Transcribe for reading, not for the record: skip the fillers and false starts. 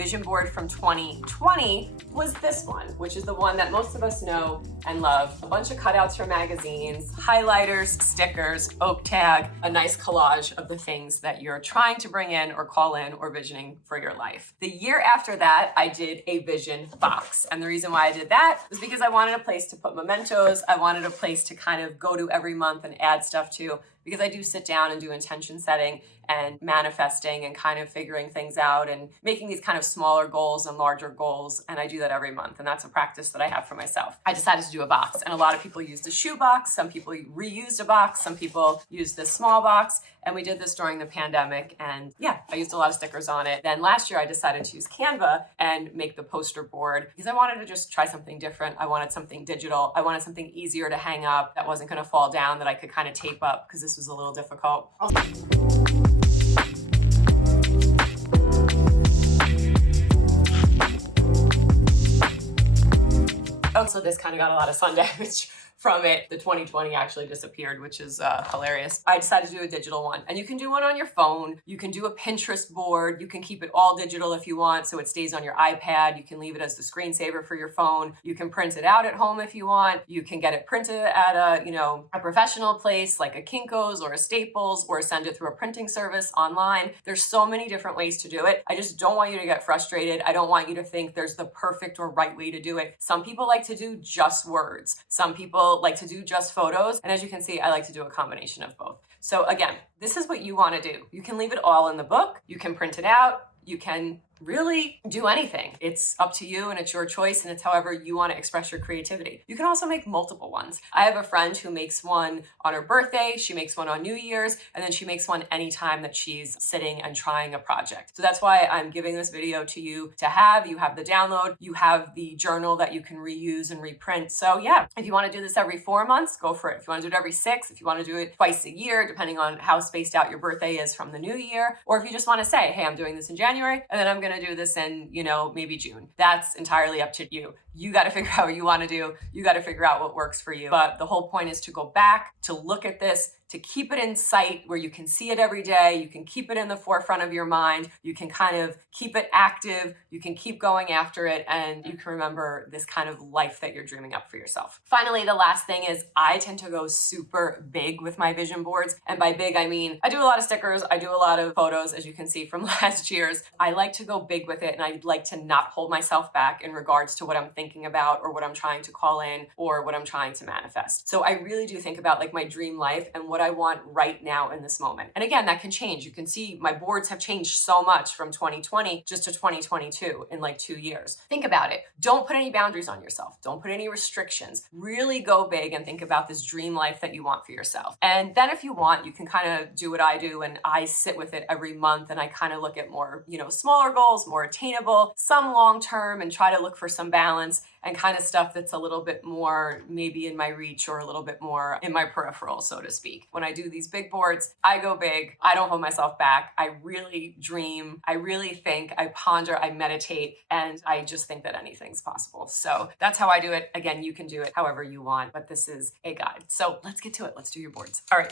vision board from 2020 was this one, which is the one that most of us know and love. A bunch of cutouts from magazines, highlighters, stickers, oak tag, a nice collage of the things that you're trying to bring in or call in or visioning for your life. The year after that, I did a vision box. And the reason why I did that was because I wanted a place to put mementos. I wanted a place to kind of go to every month and add stuff to, because I do sit down and do intention setting and manifesting and kind of figuring things out and making these kind of smaller goals and larger goals. And I do that every month. And that's a practice that I have for myself. I decided to do a box, and a lot of people used a shoe box. Some people reused a box. Some people used this small box. And we did this during the pandemic. And yeah, I used a lot of stickers on it. Then last year I decided to use Canva and make the poster board because I wanted to just try something different. I wanted something digital. I wanted something easier to hang up that wasn't going to fall down, that I could kind of tape up because this was a little difficult. Oh, so this kind of got a lot of sun damage from it. The 2020 actually disappeared, which is hilarious. I decided to do a digital one, and you can do one on your phone. You can do a Pinterest board. You can keep it all digital if you want, so it stays on your iPad. You can leave it as the screensaver for your phone. You can print it out at home if you want. You can get it printed at a professional place like a Kinko's or a Staples, or send it through a printing service online. There's so many different ways to do it. I just don't want you to get frustrated. I don't want you to think there's the perfect or right way to do it. Some people like to do just words. Some people like to do just photos. And as you can see, I like to do a combination of both. So again, this is what you want to do. You can leave it all in the book. You can print it out. You can really do anything. It's up to you, and it's your choice, and it's however you want to express your creativity. You can also make multiple ones. I have a friend who makes one on her birthday, she makes one on New Year's, and then she makes one anytime that she's sitting and trying a project. So that's why I'm giving this video to you to have. You have the download, you have the journal that you can reuse and reprint. So yeah, if you want to do this every 4 months, go for it. If you want to do it every 6, if you want to do it twice a year, depending on how spaced out your birthday is from the new year, or if you just want to say, hey, I'm doing this in January, and then I'm going to do this in, maybe June. That's entirely up to you. You got to figure out what you want to do. You got to figure out what works for you. But the whole point is to go back, to look at this, to keep it in sight where you can see it every day. You can keep it in the forefront of your mind. You can kind of keep it active. You can keep going after it, and you can remember this kind of life that you're dreaming up for yourself. Finally, the last thing is I tend to go super big with my vision boards. And by big, I mean, I do a lot of stickers. I do a lot of photos, as you can see from last year's. I like to go big with it, and I like to not hold myself back in regards to what I'm thinking about or what I'm trying to call in or what I'm trying to manifest. So I really do think about like my dream life and what I want right now in this moment. And again, that can change. You can see my boards have changed so much from 2020 just to 2022 in like 2 years. Think about it. Don't put any boundaries on yourself. Don't put any restrictions. Really go big and think about this dream life that you want for yourself. And then if you want, you can kind of do what I do, and I sit with it every month, and I kind of look at more, smaller goals, more attainable, some long-term, and try to look for some balance and kind of stuff that's a little bit more maybe in my reach or a little bit more in my peripheral, so to speak. When I do these big boards, I go big. I don't hold myself back. I really dream. I really think. I ponder. I meditate. And I just think that anything's possible. So that's how I do it. Again, you can do it however you want, but this is a guide. So let's get to it. Let's do your boards. All right.